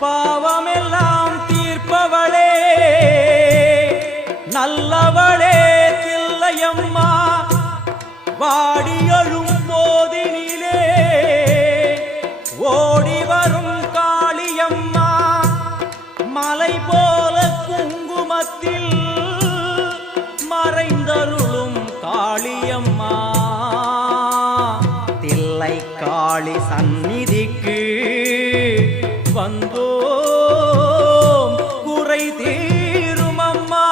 பாவமெல்லாம் தீர்ப்பவளே நல்லவளே தில்லையம்மா வாடியழும் போதினிலே ஓடி வரும் காளியம்மா மலை போல குங்குமத்தில் மறைந்தருளும் காளியம்மா தில்லை காளி சந்நிதிக்கு வந்தோம் குறை தீரும் அம்மா.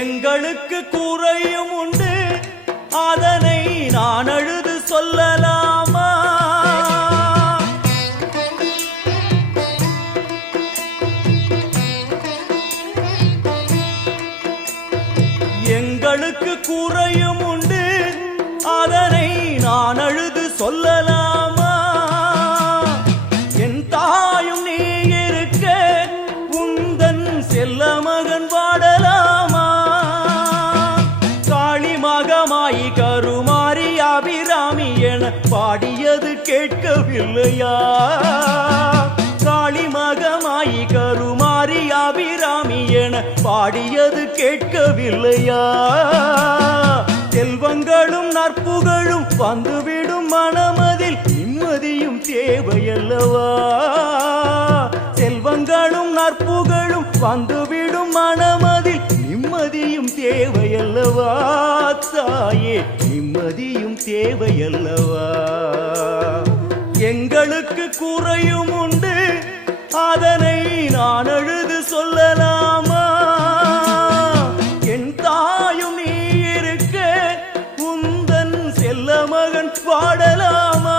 எங்களுக்கு குறையும் உண்டு அதனை நான் அழுது சொல்லலாமா? எங்களுக்கு குறையும் உண்டு அதனை நான் அழுது சொல்லலாமா? என் தாயும் நீ இருக்க உந்தன் செல்ல மகன் வாடலாமா? மகமாயி கருமாரி அபிராமி என பாடியது கேட்கவில்லையா? காளி மகமாயி கருமாரி அபிராமி என பாடியது கேட்கவில்லையா? செல்வங்களும் நற்புகழும் வந்துவிடும் மனமதில் நிம்மதியும் தேவையல்லவா? செல்வங்களும் நற்புகழும் வந்துவிடும் மனமதில் நிம்மதியும் தேவையல்லவா? தாயே நிம்மதியும் தேவையல்லவா? எங்களுக்கு குறையும் உண்டு அதனை நான் அழுது சொல்லலாமா? என் தாயும் நீ இருக்க உந்தன் செல்ல மகன் பாடலாமா?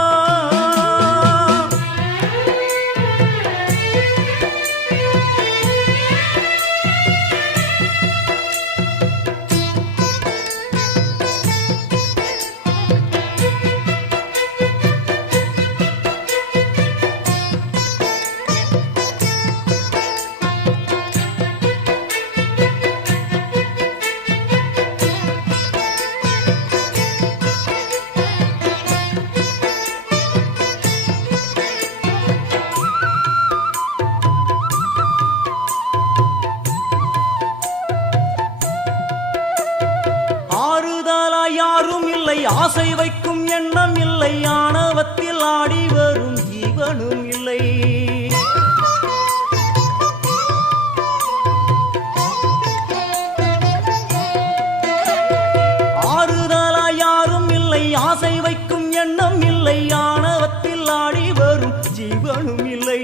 யாரும் இல்லை ஆசை வைக்கும் எண்ணம் இல்லை ஆணவத்தில் ஆடி வரும் ஜீவனும் இல்லை. ஆறுதலா யாரும் இல்லை ஆசை வைக்கும் எண்ணம் இல்லை ஆணவத்தில் ஆடி வரும் ஜீவனும் இல்லை.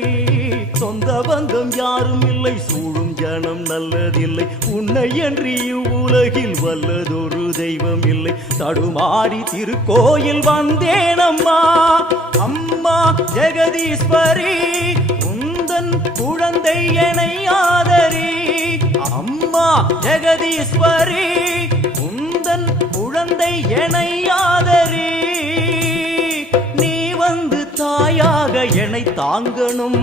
சொந்த பந்தம் யாரும் இல்லை சூழும் ஜனம் நல்லதில்லை உன்னை என்று இவ்வுலகில் வல்லதொரு தெய்வம் இல்லை. தடுமாறி திருக்கோயில் வந்தேன் அம்மா அம்மா ஜெகதீஸ்வரி உந்தன் குழந்தை என்னை ஆதரி. அம்மா ஜெகதீஸ்வரி உந்தன் குழந்தை என்னை ஆதரி. நீ வந்து தாயாக என்னை தாங்கணும்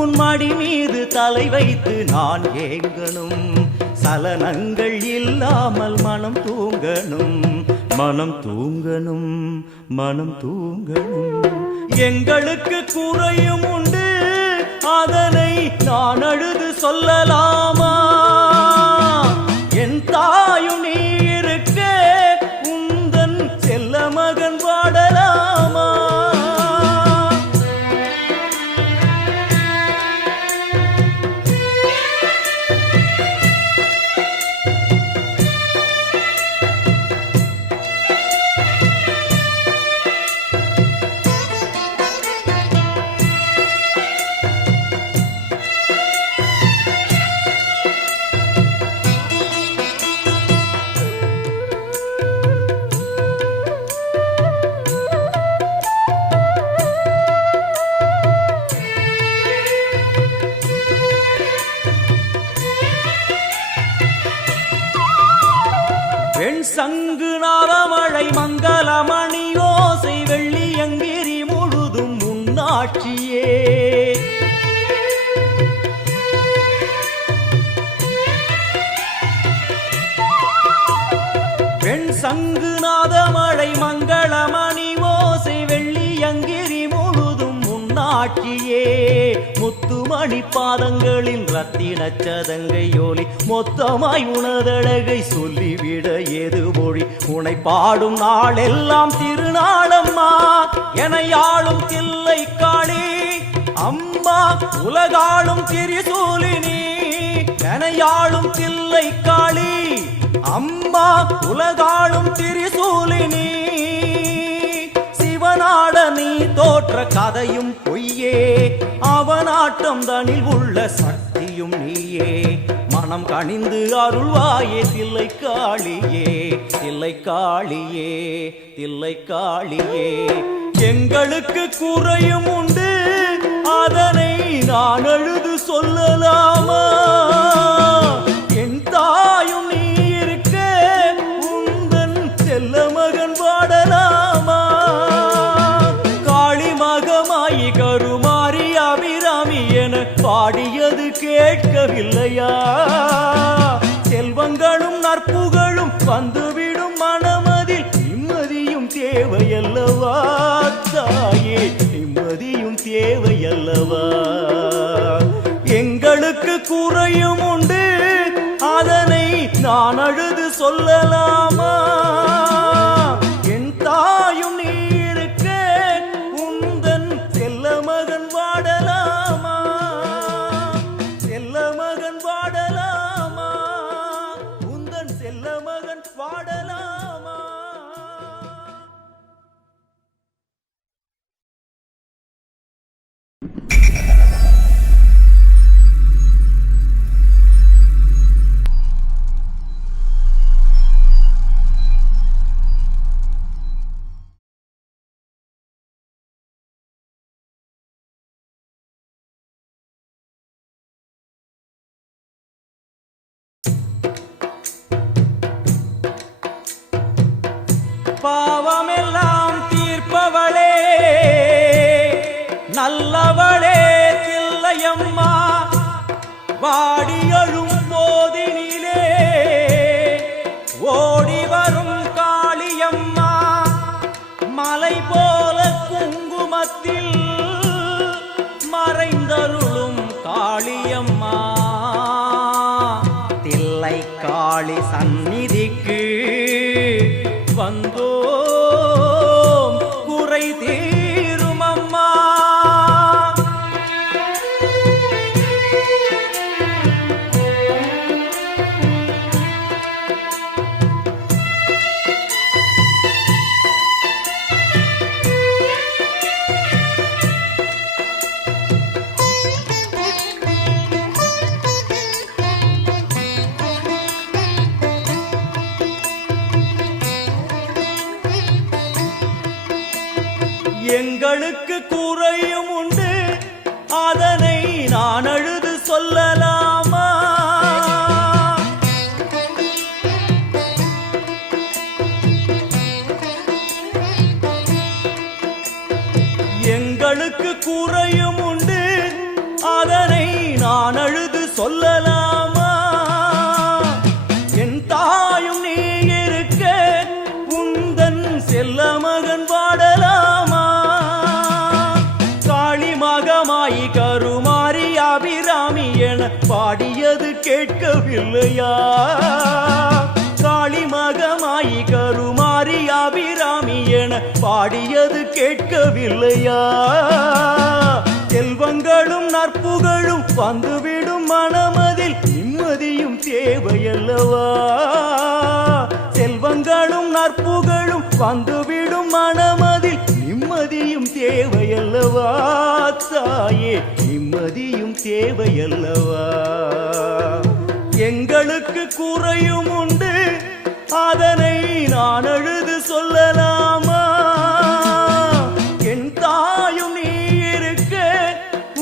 உன் மடி மீது தலை வைத்து நான் ஏங்கணும். சலனங்கள் இல்லாமல் மனம் தூங்கணும் மனம் தூங்கணும் மனம் தூங்கணும். எங்களுக்கு குறையும் உண்டு அதனை நான் அழுது சொல்லலாமா? என் தாயும் நீ இருக்க உந்தன் செல்ல மகன் வாடலாமா? மீனாட்சியே. வெண் சங்கு நாதமழை மங்களமணி ஓசை வெள்ளியங்கிரி முழுதும் முன்னாட்சியே. முத்துமணி பாதங்களின் ரத்தின சதங்கையோலி மொத்தமாய் உணதழகை சொல்லிவிட ஏது மொழி. உனை பாடும் நாளெல்லாம் திருநாளம்மா எனையாளும் தில்லை காளி அம்மா உலகாளும் திரிசூலினி. எனையாளும் தில்லை காளி அம்மா உலகாளும் திரிசூலினி. சிவனாட நீ தோற்ற கதையும் பொய்யே, அவனாட்டம் தனில் உள்ள சக்தியும் நீயே. மனம் கனிந்து அருள்வாயே தில்லை காளியே, தில்லை காளியே, தில்லை காளியே. எங்களுக்கு குறையும் உண்டு, அதனை நான் அழுது சொல்லலாமா? என் தாயும் நீ இருக்க உந்தன் செல்ல மகன் பாடலாமா? காளி மகமாயி கருமாரி அபிராமி என பாடியது கேட்கவில்லையா? செல்வங்களும் நற்புகழும் வந்துவிடும் மனமதில் நிம்மதியும் தேவையல்லவா தாயே, நிம்மதியும் தேவையல்லவா? எங்களுக்கு குறையும் உண்டு, அதனை நான் அழுது சொல்லலாமா? என் தாயும் நீ இருக்க உந்தன் செல்ல மகன் வாடலாமா? செல்ல மகன் வாடலாமா? உந்தன் செல்ல மகன் வாடலாமா? பாவமெல்லாம் தீர்ப்பவளே நல்லவளே தில்லையம்மா. வாடியழும் போதினிலே ஓடி வரும் காளியம்மா. மலை போல குங்குமத்தில் மறைந்தருளும் காளியம்மா. தில்லை காளி சந்நிதிக்கு வந்தோம் குறை தீரும் அம்மா. எங்களுக்கு குறையும் உண்டு, அதனை நான் அழுது சொல்லலாமா? எங்களுக்கு குறையும் உண்டு, அதனை நான் அழுது சொல்லலாமா? என் தாயும் நீ இருக்க உந்தன் செல்ல மகன் வாடலாமா? மகமாயி கருமாரி அபிராமி என பாடியது கேட்கவில்லையா? காளி மகமாயி கருமாரி அபிராமி என பாடியது கேட்கவில்லையா? செல்வங்களும் நற்புகழும் வந்துவிடும் மனமதில் நிம்மதியும் தேவையல்லவா? செல்வங்களும் நற்புகழும் வந்துவிடும் மனமதில் நிம்மதியும் தேவையல்லவா தாயே, நிம்மதியும் தேவையல்லவா? எங்களுக்கு குறையும் உண்டு, அதனை நான் அழுது சொல்லலாமா? என் தாயும் நீ இருக்க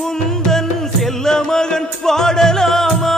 உந்தன் செல்ல மகன் பாடலாமா?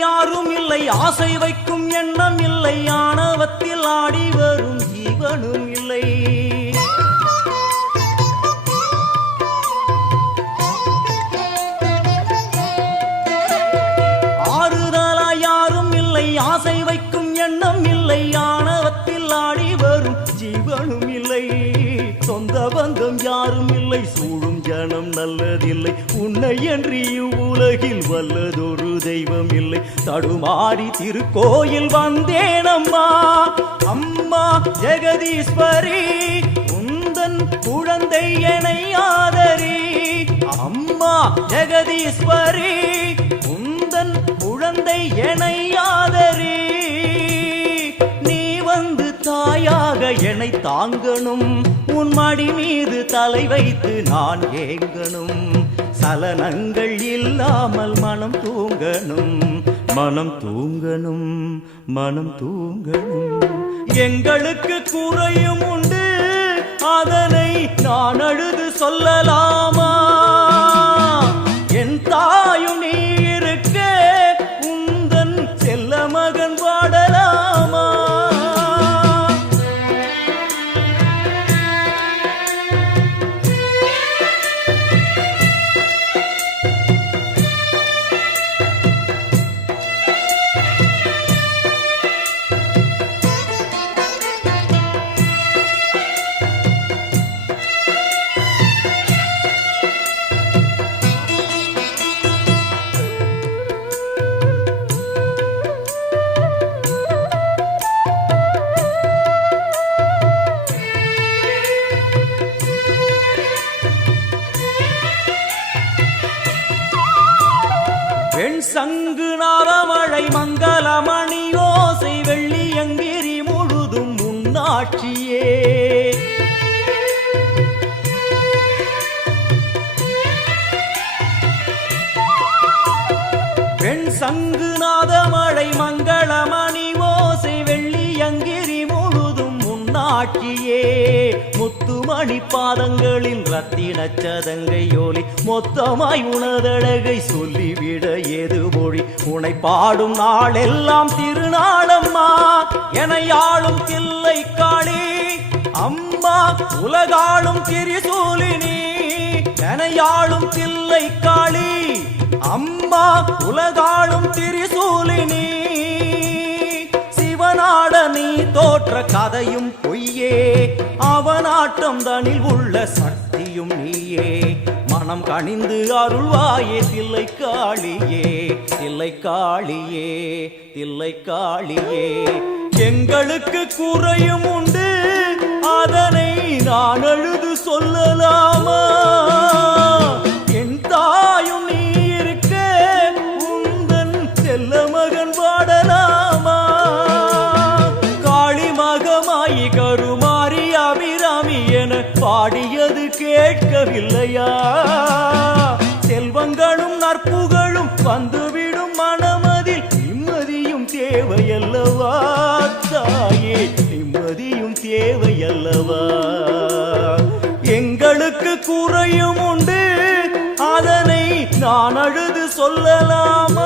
யாரும் இல்லை, ஆசை வைக்கும் எண்ணம் இல்லை, ஆணவத்தில் ஆடி வரும் ஜீவனும் இல்லை. ஆறுதலா யாரும் இல்லை, ஆசை வைக்கும் எண்ணம் இல்லை, ஆணவத்தில் ஆடி வரும் ஜீவனும் இல்லை. சொந்த பந்தம் யாரும் இல்லை, சூழும் ஜனம் நல்லதில்லை, உன்னை என்று இவ்வுலகில் வல்லதொரு தெய்வம் இல்லை. தடுமாறி திருக்கோயில் வந்தேன் அம்மா, அம்மா ஜெகதீஸ்வரி, உந்தன் குழந்தை என்னை ஆதரி. அம்மா ஜெகதீஸ்வரி, உந்தன் குழந்தை என்னை ஆதரி. நீ வந்து தாயாக என்னை தாங்கணும், உன் மடி மீது தலை வைத்து நான் ஏங்கணும். சலனங்கள் இல்லாமல் மனம் தூங்கணும், மனம் தூங்கணும், மனம் தூங்கணும். எங்களுக்கு குறையும் உண்டு, அதனை நான் அழுது சொல்லலாமா? என் தாயும் நீ இருக்க, உந்தன் செல்ல மகன் பாடலாமா? வெண் சங்கு நாதமழை மங்களமணி ஓசை வெள்ளியங்கிரி முழுதும் முன்னாட்சியே. வெண் சங்கு நாதமழை மங்களமணி ஓசை வெள்ளியங்கிரி முழுதும் முன்னாட்சியே. முத்துமணி பாதங்களின் ரத்தின சதங்கையோலி, மொத்தமாய் உனதழகை சொல்லிவிட ஏது மொழி? உனை பாடும் நாளெல்லாம் திருநாளம்மா, என ஆளும் தில்லை காளி. அம்மா உலகாளும் திரிசூலினி, என ஆளும் தில்லை காளி. அம்மா உலகாளும் திரிசூலினி. சிவனாட நீ தோற்ற கதையும் பொய்யே, அவனாட்டம் தனில் உள்ள சக்தியும் நீயே. மனம் கனிந்து அருள்வாயே தில்லை காளியே, தில்லை காளியே, தில்லை காளியே. எங்களுக்கு குறையும் உண்டு, அதனை நான் அழுது சொல்லலாமா? என் தாயும் நீ இருக்க, உந்தன் செல்ல மகன் பாடலாமா? காளி மகமாயி கருமாரி அபிராமி என பாடியது கேட்கவில்லையா? செல்வங்களும் நற்புகழும் வந்துவிடும் மனமதில் நிம்மதியும் தேவையல்லவா தாயே, நிம்மதியும் தேவையல்லவா? எங்களுக்கு குறையும் உண்டு, அதனை நான் அழுது சொல்லலாமா?